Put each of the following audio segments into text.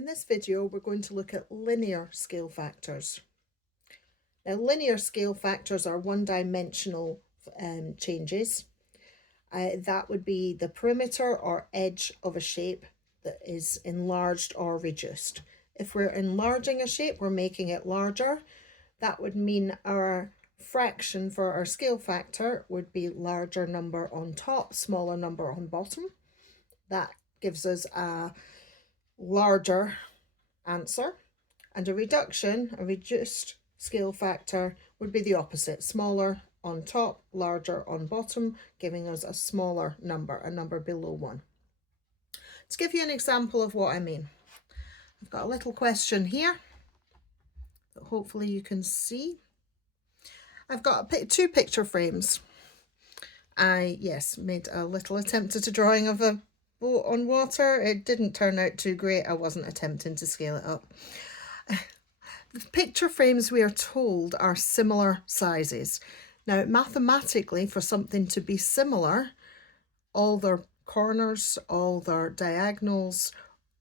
In this video, we're going to look at linear scale factors. Now, linear scale factors are one-dimensional changes. That would be the perimeter or edge of a shape that is enlarged or reduced. If we're enlarging a shape, we're making it larger. That would mean our fraction for our scale factor would be larger number on top, smaller number on bottom. That gives us a larger answer. And a reduced scale factor would be the opposite, smaller on top, larger on bottom, giving us a smaller number, a number below 1. To give you an example of what I mean, I've got a little question here that hopefully you can see. I've got two picture frames. I made a little attempt at a drawing of a boat on water. It didn't turn out too great. I wasn't attempting to scale it up. The picture frames, we are told, are similar sizes. Now, mathematically, for something to be similar, all their corners, all their diagonals,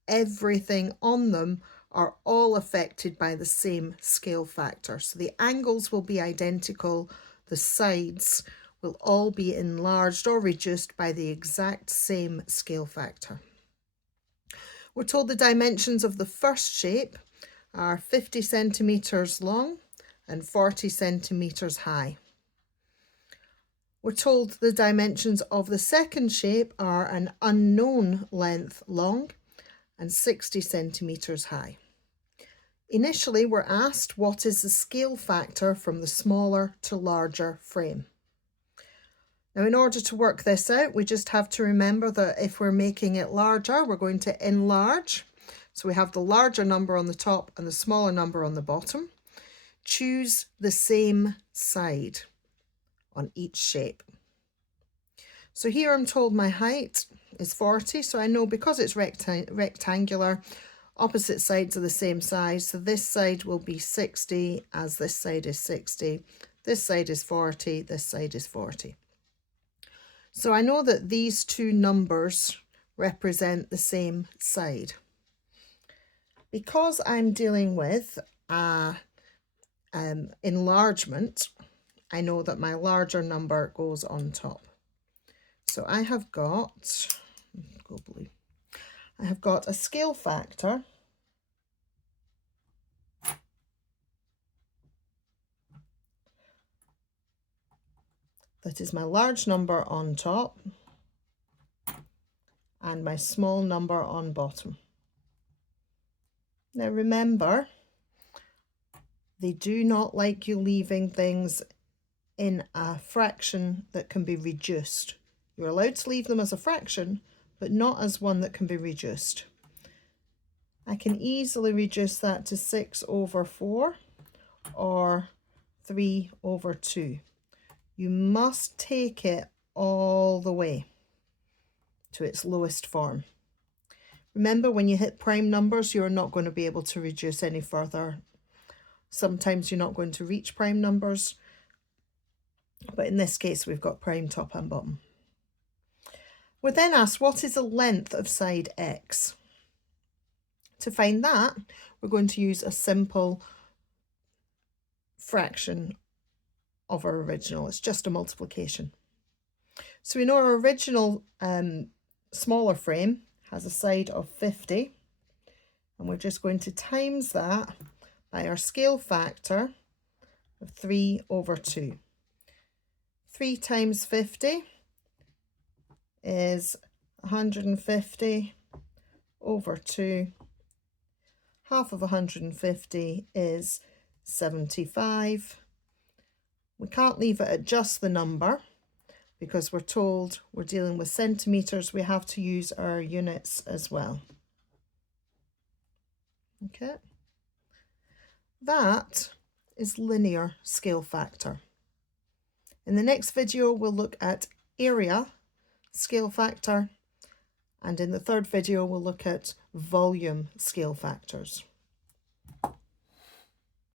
everything on them are all affected by the same scale factor. So the angles will be identical, the sides will all be enlarged or reduced by the exact same scale factor. We're told the dimensions of the first shape are 50 centimeters long and 40 centimeters high. We're told the dimensions of the second shape are an unknown length long and 60 centimeters high. Initially, we're asked what is the scale factor from the smaller to larger frame. Now, in order to work this out, we just have to remember that if we're making it larger, we're going to enlarge. So we have the larger number on the top and the smaller number on the bottom. Choose the same side on each shape. So here I'm told my height is 40, so I know because it's rectangular, opposite sides are the same size. So this side will be 60 as this side is 60. This side is 40, this side is 40. So I know that these two numbers represent the same side. Because I'm dealing with enlargement, I know that my larger number goes on top. So I have got, I have got a scale factor that is my large number on top and my small number on bottom. Now remember, they do not like you leaving things in a fraction that can be reduced. You're allowed to leave them as a fraction, but not as one that can be reduced. I can easily reduce that to 6 over 4 or 3 over 2. You must take it all the way to its lowest form. Remember, when you hit prime numbers, you're not going to be able to reduce any further. Sometimes you're not going to reach prime numbers, but in this case, we've got prime top and bottom. We're then asked, what is the length of side X? To find that, we're going to use a simple fraction of our original. It's just a multiplication. So we know our original smaller frame has a side of 50, and we're just going to times that by our scale factor of 3 over 2. 3 times 50 is 150 over 2. Half of 150 is 75. We can't leave it at just the number because we're told we're dealing with centimeters. We have to use our units as well. Okay. That is linear scale factor. In the next video, we'll look at area scale factor, and in the third video, we'll look at volume scale factors.